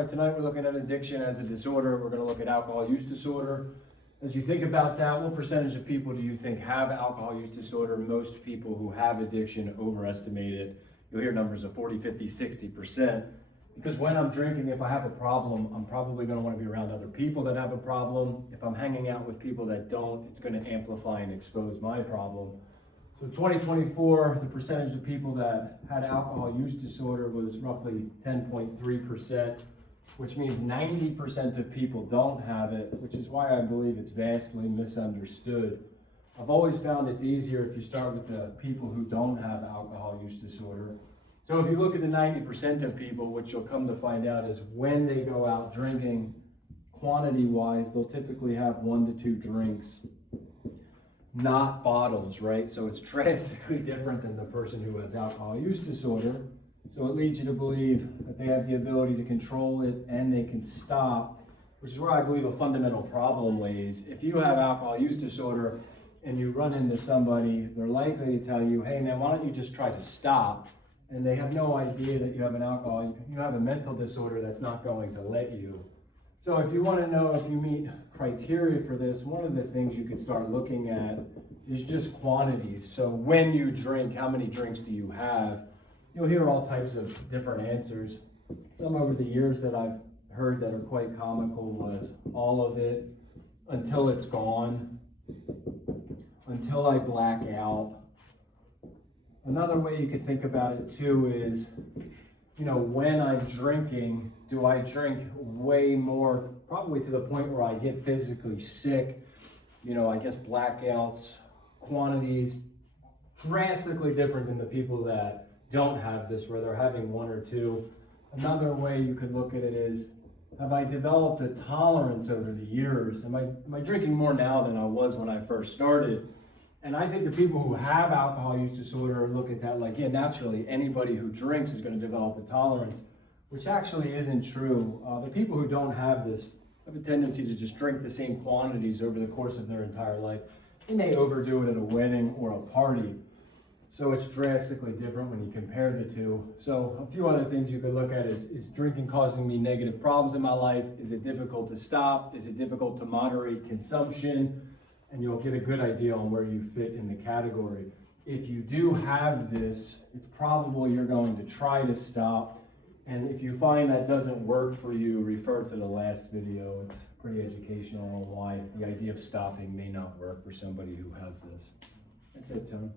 right, tonight we're looking at addiction as a disorder. We're going to look at alcohol use disorder. As you think about that, what percentage of people do you think have alcohol use disorder? Most people who have addiction overestimate it. You'll hear numbers of 40, 50, 60%. Because when I'm drinking, if I have a problem, I'm probably going to want to be around other people that have a problem. If I'm hanging out with people that don't, it's going to amplify and expose my problem. So 2024, the percentage of people that had alcohol use disorder was roughly 10.3%, which means 90% of people don't have it, which is why I believe it's vastly misunderstood. I've always found it's easier if you start with the people who don't have alcohol use disorder. So if you look at the 90% of people, what you'll come to find out is when they go out drinking, quantity-wise, they'll typically have 1 to 2 drinks, not bottles, right? So it's drastically different than the person who has alcohol use disorder. So it leads you to believe that they have the ability to control it and they can stop, which is where I believe a fundamental problem lays. If you have alcohol use disorder and you run into somebody, they're likely to tell you, hey man, why don't you just try to stop? And they have no idea that you have you have a mental disorder that's not going to let you. So if you want to know if you meet criteria for this, one of the things you could start looking at is just quantities. So when you drink, how many drinks do you have? You'll hear all types of different answers. Some over the years that I've heard that are quite comical was all of it, until it's gone, until I black out. Another way you could think about it too is, when I'm drinking, do I drink way more, probably to the point where I get physically sick? I guess blackouts, quantities, drastically different than the people that don't have this, where they're having 1 or 2. Another way you could look at it is, have I developed a tolerance over the years? Am I drinking more now than I was when I first started? And I think the people who have alcohol use disorder look at that like, yeah, naturally, anybody who drinks is going to develop a tolerance, which actually isn't true. The people who don't have this have a tendency to just drink the same quantities over the course of their entire life. They may overdo it at a wedding or a party. So it's drastically different when you compare the two. So a few other things you could look at is drinking causing me negative problems in my life? Is it difficult to stop? Is it difficult to moderate consumption? And you'll get a good idea on where you fit in the category. If you do have this, it's probable you're going to try to stop. And if you find that doesn't work for you, refer to the last video. It's pretty educational on why the idea of stopping may not work for somebody who has this. That's it, Tony.